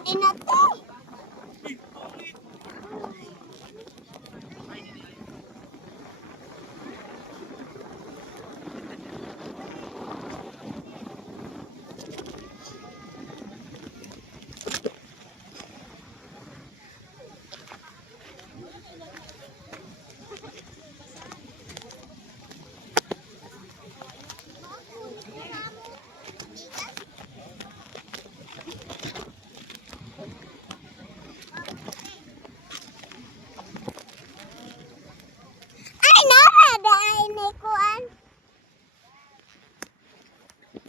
Ready na to. Ay, narada ay may kuan.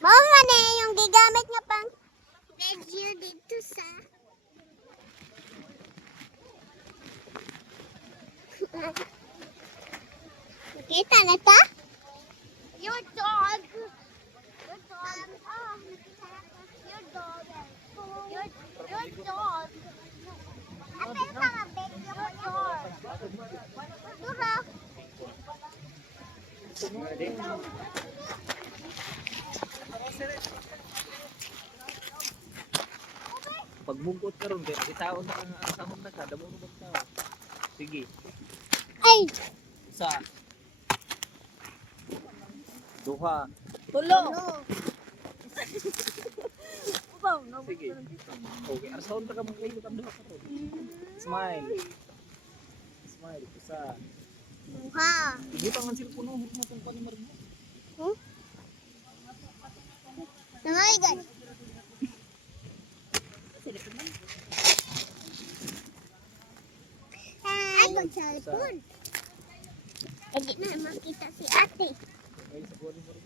Mao nga na yung gigamit nga pang radio dito sa Nakita na ta? Your dog. Your dog. Oh, nakita na ta. Your dog. Your dog. Apel ka nga, bet yung dog. Dura. Pagbungkot ka ron, kaya nakitaon na ang samon na ka, damo mo tao. Sige, Ay, isa, duha, tulo. sige. Okay, arasaon ka mong kayo, ang duha ka ron. Smile. Smile, isa. Duha. Hindi pa nga sila puno, huwag mo itong panimar mo. Nangayigan. Ay, mag-cellphone. Hindi na makita si ate. Okay, siguro mo rin.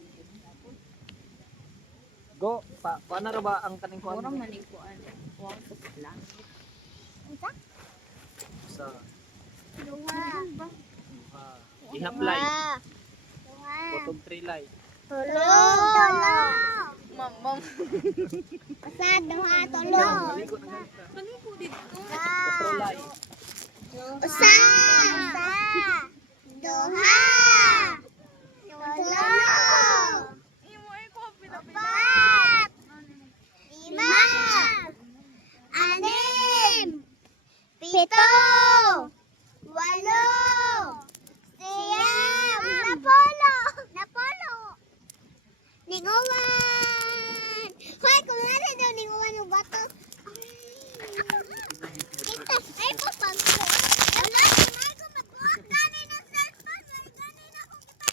Go, paano ra ba ang kaning kuan? Murang maningkuan. Huwag sa langit. Isa? Isa, Duha. duha. Ihaplay, Duha. bottom three light. Tulo. Tulo. Mamam. Basta duha, tulo. Maligo na ganito. Maligo dito. Quattro light. Usa. Duha. Tulo. Imo ay ko Apat. Lima. Anim. Pito. Walo. Siyam. Napolo. Napolo. Ninguwan. Hoy, kung ano daw ninguwan yung bato. Kita, ay po pagko. Wala, ay ko magkuha gani ng cellphone. Ay gani na akong kita.